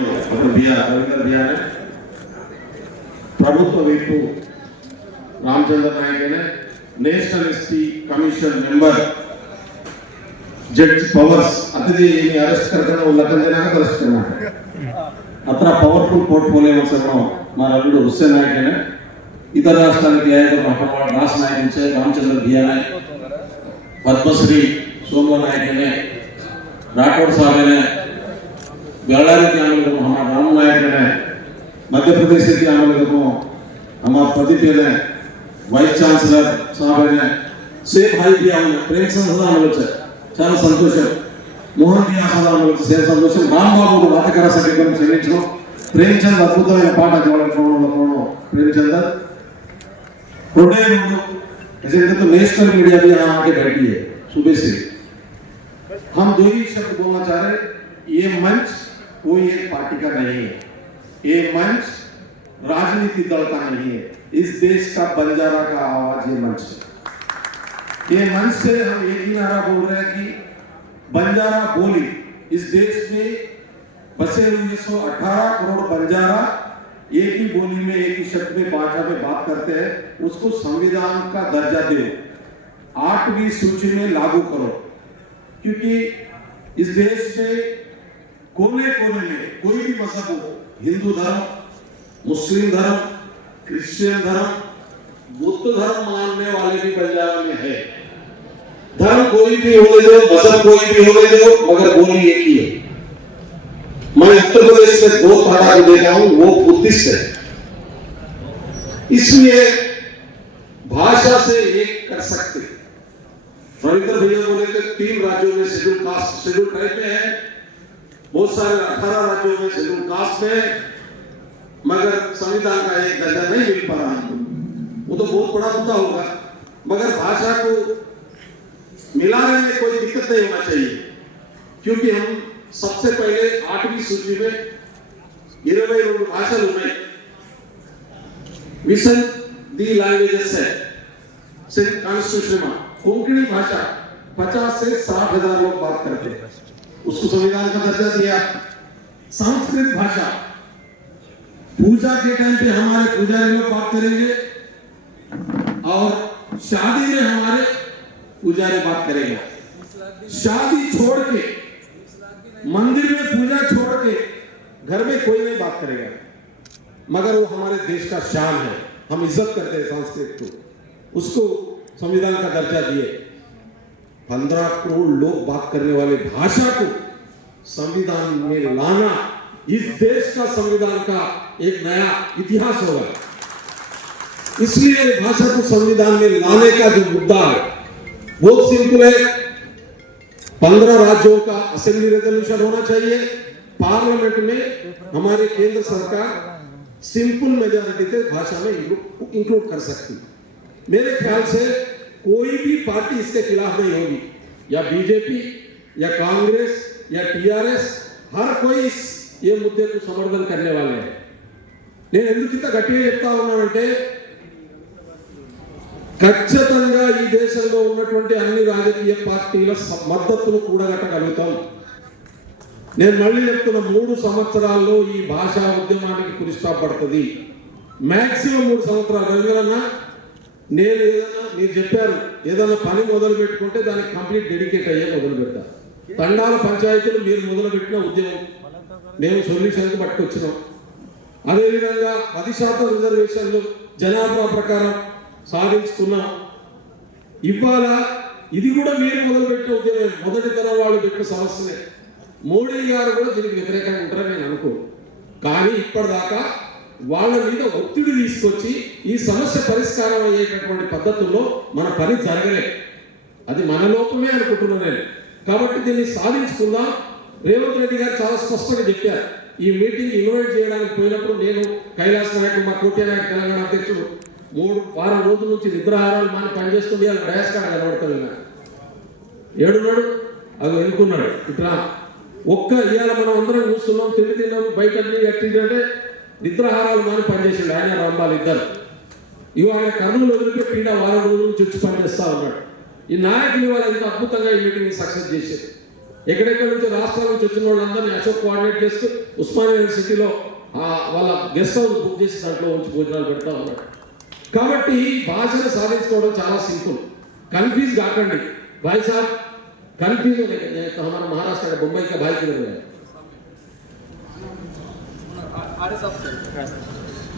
Ravindra BR ప్రభుత్వ వైపు Ramachandra Naidu national S T commission member judge powers ಅತಿಥಿ ಏನು ಅರೆಸ್ಟ್ ಕರ್ಕೊಂಡು ಒಂದು ಲಕ್ಷ ಜನ ಅರೆಸ್ಟ್ ಮಾಡ್ತಾರೆ ಹತ್ರ ಪವರ್ಫುಲ್ ಪೋರ್ಟ್ಫೋಲಿಯೋ ಸರ್ ನಾನು ಅಲ್ಲೂ ಹುಸೇನ್ ನಾಯಕನೇ. ಇತರ ರಾಷ್ಟ್ರಾనికి ನ್ಯಾಯದ ಮಹವಾಡ್ ರಾಸ್ ನಾಯಕಂಚೆ ರಾಮಚಂದ್ರ ಭಿಯಾನೆ ಪದ್ಮಶ್ರೀ ಸೋಮನಾಯಕನೇ ರಾಠೋಡ್ ಸಾಹೇಬನೇ पद्मश्री सोमवार नायक ने राठौड़ साहब ने बेल्लारी के आने को हमारा राम नायक ने मध्य प्रदेश के आने को हमारा प्रदीप ने वाइस चांसलर साहब ने से भाई भी आने प्रेमचंद सदा आने को చాలా సంతోషం మోహన్ బి ఆసదా ఆమె చాలా సంతోషం రాంబాబు బాధ కర సఖ్యం క్షమించడం ప్రేమచంద్ అద్భుతమైన పాట చూడడం ప్రేమచంద్ थोड़े जैसे तो नेशनल मीडिया भी यहाँ आके बैठी है सुबह से हम दो ही शब्द बोलना चाह रहे हैं ये मंच कोई एक पार्टी का नहीं है। ये मंच राजनीति दल का नहीं है। इस देश का बंजारा का आवाज़ ये मंच है। ये मंच से हम एक ही नारा बोल रहे हैं कि बंजारा बोली। इस देश में बसे हुए सौ अठारह करोड़ बंजारा एक ही बोली में, एक ही शब्द में भाषा में बात करते हैं। उसको संविधान का दर्जा दो। आठवीं सूची में लागू करो। क्योंकि इस देश में कोने कोने में कोई भी मज़हब हो, हिंदू धर्म, मुस्लिम धर्म, क्रिश्चियन धर्म, बुद्ध धर्म मानने वाले भी पंजाब में है। धर्म कोई भी होने दो, मज़हब कोई भी होने दो, मगर बोली एक ही है। मैं उत्तर प्रदेश में दो तरह को देखा हूँ, वो बुद्धिस्ट है। इसलिए भाषा से एक कर सकते। रविंद्र भैया बोले थे, तीन राज्यों में शेड्यूल कास्ट शेड्यूल टाइप में है। बहुत सारे अठारह राज्यों में शेड्यूल कास्ट में मगर संविधान का एक दर्जा नहीं मिल पा रहा हमको वो तो बहुत बड़ा मुद्दा होगा मगर भाषा को मिलाने में कोई दिक्कत नहीं होना चाहिए क्योंकि हम सबसे पहले आठवीं सूची में ఇరవై రెండు భాషలు ఉన్నాయి मिशन दी लैंग्वेजेस है कॉन्स्टिट्यूशन में कोंकणी भाषा 50 से 60 हजार लोग बात करते हैं उसको संविधान का दर्जा दिया। संस्कृत भाषा। पूजा के टाइम पे हमारे पुजारी लोग बात करेंगे और शादी में हमारे पुजारी बात करेंगे। शादी छोड़ के, मंदिर में पूजा छोड़ के घर में कोई नहीं बात करेगा। मगर वो हमारे देश का शान है। हम इज़्ज़त करते हैं संस्कृत को। उसको संविधान का दर्जा दिए। पंद्रह करोड़ लोग बात करने वाले भाषा को संविधान में लाना, इस देश का संविधान का एक नया इतिहास होगा। इसलिए भाषा को संविधान में लाने का जो मुद्दा है बहुत सिंपल है। पंद्रह राज्यों का असेंबली रेजोल्यूशन होना चाहिए। पार्लियामेंट में हमारे केंद्र सरकार सिंपल मेजोरिटी से भाषा में इंक्लूड कर सकती मेरे ख्याल से कोई भी पार्टी इसके खिलाफ नहीं होगी या बीजेपी या कांग्रेस या टीआरएस हर कोई इस ये मुद्दे को समर्थन करने वाले हैं నేను ఎందుకు ఇంత గట్టిగా చెప్తా ఉన్నానంటే ఖచ్చితంగా ఈ దేశంలో ఉన్నటువంటి అన్ని రాజకీయ పార్టీల స- మద్దతును కూడగట్టగలుగుతాం నేను మళ్ళీ చెప్తున్న మూడు సంవత్సరాల్లో ఈ భాషా ఉద్యమానికి పురిస్తా పడుతుంది మాక్సిమం మూడు సంవత్సరాలు రవీంద్రన్న నేను ఏదైనా మీరు చెప్పారు ఏదైనా పని మొదలు పెట్టుకుంటే దానికి కంప్లీట్ డెడికేట్ అయ్యే మొదలు పెడతా. తండాల పంచాయతీలు మీరు మొదలు పెట్టిన ఉద్యమం. మేము సొల్యూషన్కి పట్టుకొచ్చినాం. అదేవిధంగా పది శాతం రిజర్వేషన్లు జనాభా ప్రకారం సాధించుకున్నాం. ఇవాళ ఇది కూడా మీరు మొదలుపెట్టిన ఉద్యమం మొదటి తరం వాళ్ళు పెట్టిన సమస్యనే మోడీ గారు కూడా దీనికి వ్యతిరేకంగా ఉంటారని నేను అనుకో కానీ ఇప్పటిదాకా వాళ్ళ మీద ఒత్తిడి తీసుకొచ్చి ఈ సమస్య పరిష్కారం అయ్యేటటువంటి పద్ధతుల్లో మన పని జరగలేదు అది మన లోపమే అనుకుంటున్నాను నేను. కాబట్టి దీన్ని సాధించుకుందాం. రేవంత్ రెడ్డి గారు చాలా స్పష్టంగా చెప్పారు. ఈ మీటింగ్ ఇన్వైట్ చేయడానికి పోయినప్పుడు నేను కైలాస నాయకుడు మా కోటి నాయకు తెలంగాణ అధ్యక్షుడు మూడు వారం రోజుల నుంచి నిద్రాహారాలు మన పనిచేస్తుంది అది డయాస్ కాడ కనబడుతుంది నాకు. ఏడున్నాడు? అది ఎన్నుకున్నాడు. ఇట్లా ఒక్క ఇవాళ మనం అందరం చూస్తున్నాం తిరిగి తిన్నాం బయట అన్ని కట్టిందంటే నిద్రాహారాలు మాని పనిచేసిండు ఆయన రంబాలు ఇద్దరు ఇవాళ కర్నూలు వదిలిపెట్టి ఈడ వారం రోజుల నుంచి వచ్చి పనిచేస్తా ఉన్నాడు ఈ నాయకులు ఇవాళ ఇంత అద్భుతంగా ఈ మీటింగ్ సక్సెస్ చేశారు ఎక్కడెక్కడ నుంచి రాష్ట్రాల నుంచి వచ్చిన వాళ్ళందరినీ అశోక్ కోఆర్డినేట్ చేస్తూ ఉస్మానియా యూనివర్సిటీలో ఆ, వాళ్ళ గెస్ట్ హౌస్ బుక్ చేసి దాంట్లో ఉంచి భోజనాలు పెడతా ఉన్నాడు కాబట్టి భాషను సాధించుకోవడం చాలా సింపుల్ కన్ఫ్యూజ్ కాకండి భాయ్ సాబ్ కన్ఫ్యూజ్ हमारा महाराष्ट्र का मुंबई का भाई किधर है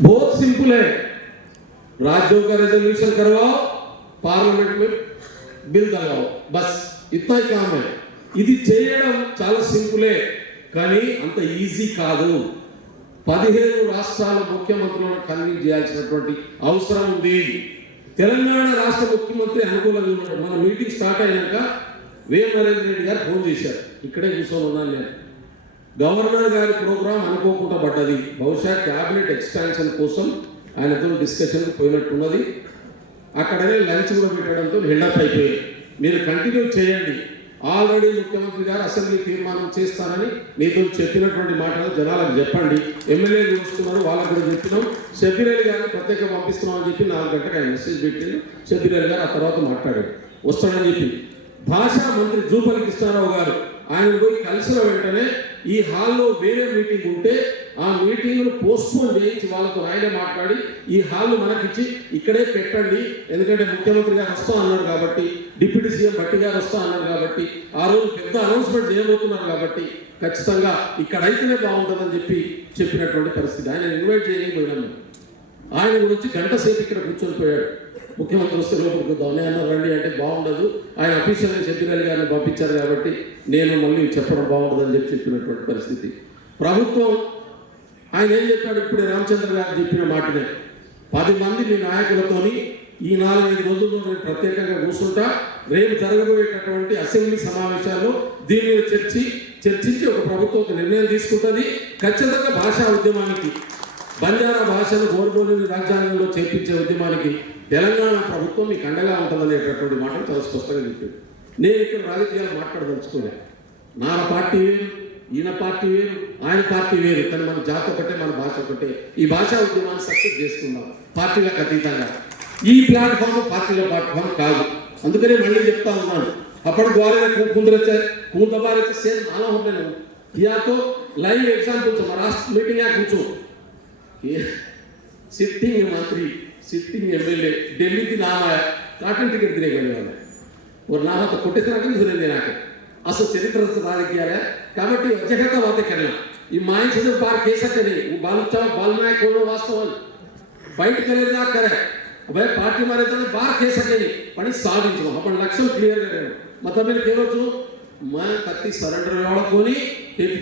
बहुत सिंपल है राज्यों का रेजोल्यूशन करवाओ पार्लियामेंट में बिल दलाओ बस इतना ही काम है ఇది చేయడం చాలా సింపులే కానీ అంత ఈజీ కాదు పదిహేను రాష్ట్రాల ముఖ్యమంత్రులను కన్విన్స్ చేయాల్సినటువంటి అవసరం ఉంది తెలంగాణ రాష్ట్ర ముఖ్యమంత్రి అనుకూలంగా ఉన్నాడు మన మీటింగ్ స్టార్ట్ అయినాక వేం నరేంద్ర రెడ్డి గారు ఫోన్ చేశారు ఇక్కడే కూర్చొని ఉన్నాను నేను గవర్నర్ గారి ప్రోగ్రాం అనుకోకుండా పడ్డది. బహుశా క్యాబినెట్ ఎక్స్పాన్షన్ కోసం ఆయనతో డిస్కషన్ పోయినట్టున్నది. అక్కడనే లంచ్ కూడా పెట్టడంతో హెల్డప్ అయిపోయాయి మీరు కంటిన్యూ చేయండి. ఆల్రెడీ ముఖ్యమంత్రి గారు అసెంబ్లీ తీర్మానం చేస్తానని మీతో చెప్పినటువంటి మాటలు జనాలకు చెప్పండి. ఎమ్మెల్యేలు చూస్తున్నారు వాళ్ళకు కూడా చెప్పినాం. షబీర్ గారిని ప్రత్యేక పంపిస్తున్నాం అని చెప్పి నాలుగు గంటలకు ఆయన మెసేజ్ పెట్టింది షబీర్ గారు ఆ తర్వాత మాట్లాడాడు. వస్తాడని చెప్పి భాషా మంత్రి జూపల్లి కృష్ణారావు గారు ఆయన పోయి కలిసిన వెంటనే ఈ హాల్లో వేరే మీటింగ్ ఉంటే ఆ మీటింగ్ను పోస్ట్పోన్ చేయించి వాళ్ళతో ఆయనే మాట్లాడి ఈ హాల్ మనకిచ్చి ఇక్కడే పెట్టండి. ఎందుకంటే ముఖ్యమంత్రి గారు వస్తా అన్నారు కాబట్టి డిప్యూటీ సీఎం భట్టి గారు వస్తా అన్నారు కాబట్టి ఆ రోజు పెద్ద అనౌన్స్మెంట్ చేయబోతున్నారు కాబట్టి ఖచ్చితంగా ఇక్కడ అయితేనే బాగుంటుందని చెప్పి చెప్పినటువంటి పరిస్థితి. ఆయన ఇన్వైట్ చేయలేకపోయినాము ఆయన గురించి గంట సేపు ఇక్కడ కూర్చొని పోయాడు. ముఖ్యమంత్రి వస్తే లోపలికి దొన్నే అన్న రండి అంటే బాగుండదు. ఆయన అఫీషియల్గా చెప్పినారు గారిని పంపించారు కాబట్టి నేను మళ్ళీ చెప్పడం బాగుండదు అని చెప్పి చెప్పినటువంటి పరిస్థితి. ప్రభుత్వం ఆయన ఏం చెప్పాడు? ఇప్పుడు రామచంద్ర గారు చెప్పిన మాటనే. పది మంది మీ నాయకులతోని ఈ నాలుగైదు రోజుల్లో నేను ప్రత్యేకంగా కూర్చుంటా. రేపు జరగబోయేటటువంటి అసెంబ్లీ సమావేశాల్లో దీని మీద చర్చి చర్చించి ఒక ప్రభుత్వం ఒక నిర్ణయం తీసుకుంటుంది. ఖచ్చితంగా భాషా ఉద్యమానికి బంజారా భాషను గోరుగోలు రాజ్యాంగంలో చేర్పించే ఉద్యమానికి తెలంగాణ ప్రభుత్వం మీకు అండగా ఉంటుందనేటటువంటి మాటలు చాలా స్పష్టంగా చెప్పాడు నేను ఇక్కడ రాజకీయాలు మాట్లాడదలుచుకోలే. నా పార్టీ వేరు ఈయన పార్టీ వేరు ఆయన పార్టీ వేరు కానీ మన జాత ఒకటే మన భాష ఒకటే. ఈ భాషా ఉద్యమాన్ని సక్సెస్ చేసుకున్నాం పార్టీలకు అతీతంగా. ఈ ప్లాట్ఫామ్ పార్టీల ప్లాట్ఫామ్ కాదు. అందుకనే మళ్ళీ చెప్తా ఉన్నాను. అప్పటి ద్వారా కుందరచే కుందబారితే సేమ్ నాలో ఉంటాను ఇయాతో లైవ్ ఎగ్జాంపుల్స్ మన రాష్ట్ర మీటింగ్ కూర్చో. सिटिंग मंत्री सिटिंग एम एल ए डेली की नाम है काटन टिकट देने के वाला और नाम तो कोटे तरह की सुने देना के असो चरित्र सुधार किया है కాబట్టి వ్యక్తిగత వాతే కన్నా ఈ మాయించిన పార్ కేసక్కని బాల్ చావ్ బాల్ నాయక్ కోడో వాస్తవం బయట కరేదా కరే అబ్బాయి పార్టీ మారేతని బార్ కేసక్కని పని సాధించడం అప్పుడు లక్ష్యం క్లియర్ లేదు మొత్తం మీరు కేవచ్చు మా కత్తి సరెండర్ ఎవడకోని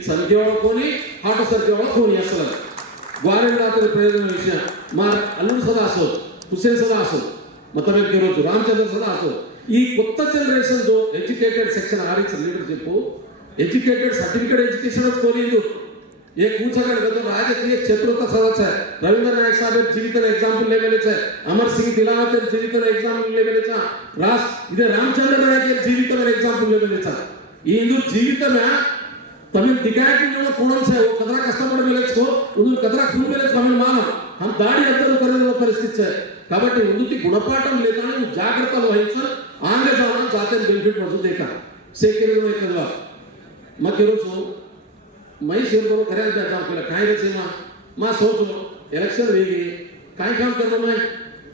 సంఖ్య ఎవడకోని హాటు సంఖ్య ఎవడకోని అసలు ಗ್ವಾಲಿಂದಾತನ ಪ್ರಯೋಜನ ವಿಷಯ ಮಾರ ಅಲ್ಲೂ ಸದಾಸು ಹುಸೇನ್ ಸದಾಸು ಮತಬೇಕು ಇರೋದು ರಾಮಚಂದ್ರ ಸದಾಸು ఈ కొత్త జనరేషన్లో educated section R S leadership educated certificate education of కోరియలు ఏ కూర్చోగల కదా రాజకీయ చతురత సదస్య రవీంద్ర నాయక్ సాహెబ్ జీవితం ఎగ్జాంపుల్ లేవలేచా అమర్ సింగ్ దిలావత్ జీవితం ఎగ్జాంపుల్ లేవలేచా రాస్ ఇదే రామచంద్ర నాయక్ జీవితం ఎగ్జాంపుల్ లేవలేచా ఈ జీవితమే ತಮಗೆ ದಿಗಾಕಿ ನೀವು ಕೂಡಲ್ಸೆ ಕದರ ಕಷ್ಟಪಡ ಮೇಲೆಚ್ಕೋ ಒಂದು ಕದರ ಕೂಡ ಮೇಲೆಚ್ ತಮಿಳು ಮಾನ ಹಮ್ ದಾಡಿ ಅಂತರೂ ಕರೆಯುವ ಪರಿಸ್ಥಿತಿ కాబట్టి ముందుకి గుణపాఠం లేదని జాగ్రత్త వహించడం ఆంగ్లజాలం జాతీయ బెనిఫిట్ వస్తుంది ఇక సేకరించడం ఇక్కడ మాకు ఈరోజు మైసూరులో కరెంట్ పెట్టాం ఇక్కడ కాంగ్రెసీమ మా సోచు ఎలక్షన్ వేగి కాంగ్రెస్ కర్మమే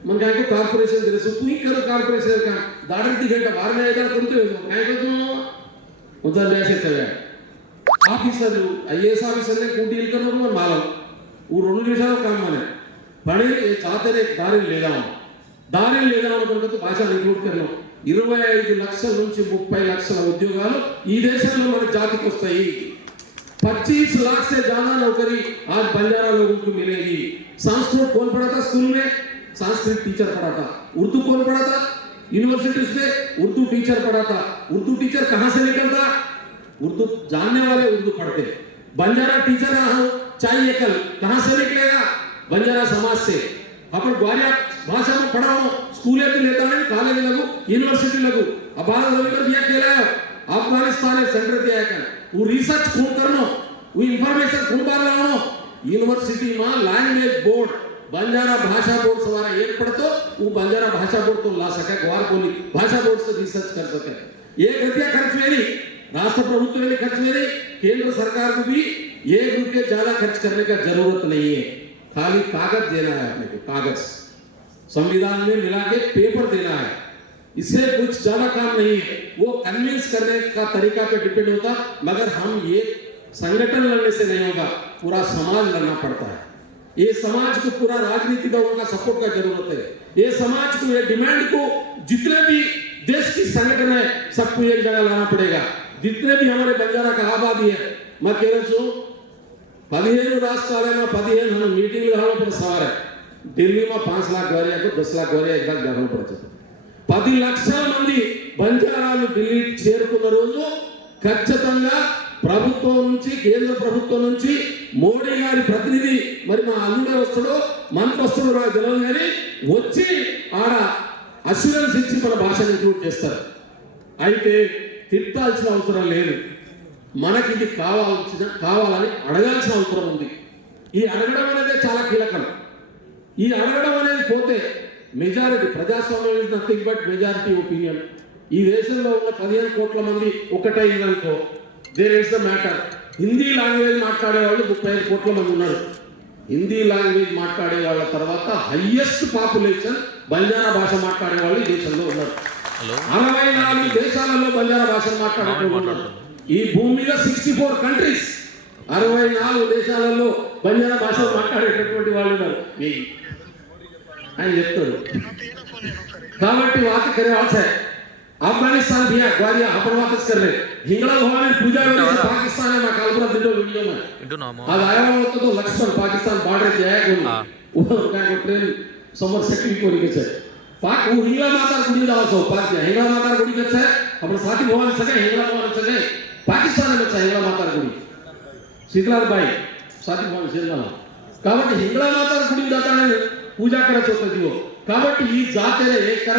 మన కాంగ్రెస్ కార్పొరేషన్ తెలుసు నీకరు కార్పొరేషన్ దాడి గంట వారమే ఏదో కొంత కాంగ్రెస్ ఉందని చేసేసావా ఆఫీసర్లు ఐఏఎస్ ఆఫీసర్లే కూటి వెళ్తున్నారు మరి మాలం ఊ రెండు నిమిషాలు కామనే పని చాతనే దారిని లేదాం దారిని లేదాం అనుకున్నది భాష రిక్రూట్ కర్ణం ఇరవై ఐదు లక్షల నుంచి ముప్పై లక్షల ఉద్యోగాలు ఈ దేశంలో మన జాతికి వస్తాయి पच्चीस लाख से ज्यादा नौकरी आज बंजारा लोगों को मिलेगी संस्कृत कौन पढ़ाता स्कूल में संस्कृत टीचर पढ़ाता उर्दू कौन पढ़ाता यूनिवर्सिटीज में उर्दू टीचर पढ़ाता उर्दू टीचर कहां से निकलता उर्दू जानने वाले उर्दू पढ़ते बंजारा टीचर रहा हूँ, चाहिए कल। कहाँ से निकलेगा? बंजारा समाज से। अपन ग्वालियर भाषा में पढ़ा हूँ, स्कूल भी लेता है कॉलेज लगू यूनिवर्सिटी लगू। अब भारत रविंद्र दिया केला अफ़गानिस्तान सेंटर दिया है वो रिसर्च खून करनो वो इंफॉर्मेशन खून बार लावनो यूनिवर्सिटी में लैंग्वेज बोर्ड बंजारा भाषा बोर्ड सवारा एक पढ़तो, वो बंजारा भाषा बोर्ड तो ला सके, ग्वार बोली, भाषा बोर्ड से रिसर्च कर सके। एक रुपया खर्च मेरी राष्ट्र प्रभुत्व में खर्च में नहीं केंद्र सरकार को भी एक रुपये ज़्यादा खर्च करने का ज़रूरत नहीं है। खाली कागज़ देना है अपने को, कागज़। संविधान में मिला के पेपर देना है। इससे कुछ ज़्यादा काम नहीं है। वो कन्विंस करने का तरीका पे डिपेंड होता, मगर हम ये संगठन लड़ने से नहीं होगा, पूरा समाज लड़ना पड़ता है। ये समाज को पूरा राजनीति का उनका सपोर्ट का ज़रूरत है। ये समाज को, ये डिमांड को जितने भी देश की संगठन है, सबको एक जगह लाना पड़ेगा। जितने भी हमारे ఆబాది का పదిహేను రాష్ట్రాలైనా పదిహేను कह మీటింగ్ हूँ पदहेन राष्ट्र में पदहेन हम मीटिंग रहा पर सवार है। दिल्ली పది లక్షల మంది బంజారాలు ఢిల్లీ చేరుకున్న రోజు ఖచ్చితంగా ప్రభుత్వం నుంచి కేంద్ర ప్రభుత్వం నుంచి మోడీ గారి ప్రతినిధి మరి మా అల్లుడే వస్తాడు మనకు వస్తాడు రా తెలియదు గారి వచ్చి ఆడ అస్యూరెన్స్ ఇచ్చి మన భాషను ఇంక్లూడ్ చేస్తారు అయితే తిట్టాల్సిన అవసరం లేదు. మనకి ఇది కావాల్సిన కావాలని అడగాల్సిన అవసరం ఉంది. ఈ అడగడం అనేది చాలా కీలకం. ఈ అడగడం అనేది పోతే మెజారిటీ ప్రజాస్వామ్యం is nothing but majority opinion ఈ దేశంలో ఉన్న పదిహేను కోట్ల మంది ఒకటైందనుకో there is the matter Hindi language మాట్లాడే వాళ్ళు ముప్పై ఐదు కోట్ల మంది ఉన్నారు. హిందీ లాంగ్వేజ్ మాట్లాడే వాళ్ళ తర్వాత హయ్యెస్ట్ పాపులేషన్ బంజారా భాష మాట్లాడే వాళ్ళు ఈ దేశంలో ఉన్నారు. అరవై నాలుగు దేశాలలో బంజారా భాషను మాట్లాడేటోళ్ళు ఉన్నారు. ఈ భూమి మీద సిక్స్టీ ఫోర్ కంట్రీస్ అరవై నాలుగు దేశాలలో బంజారా భాష మాట్లాడేటటువంటి వాళ్ళు ఉన్నారు వెయ్యి. ఆయన చెప్తాడు కాబట్టి बात करे आज है अफगानिस्तान भी है ग्वालियर अपन वापस कर रहे हिंगला भवन में पूजा में जैसे पाकिस्तान है मैं कल पूरा वीडियो वीडियो में వింటున్నాము आज आया हुआ होता तो लक्ष्मण पाकिस्तान बॉर्डर के आया कोई हाँ। वो क्या को ट्रेन समर सेक्रेटरी को लेके પાક હું હિંગળા માતા ગુડી લાવો છો પાક ને હિંગળા માતા ગુડી કે છે આપણે સાથી ભગવાન છે કે હિંગળા ભગવાન છે પાકિસ્તાન છે હિંગળા માતા ગુડી શીતલાલભાઈ સાથી ભગવાન શીતલાલ కాబట్టి హింగళా మాత గుడి దాతానే పూజా కర చదువు కాబట్టి ఈ జాతీయ ఏకర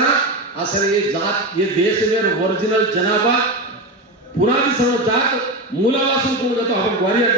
అసలు ఈ జాత్ ఈ దేశమేర ఒరిజినల్ జనాభా పునాది సమ జాత్ మూలవాసం కూడా హం గ్వారియర్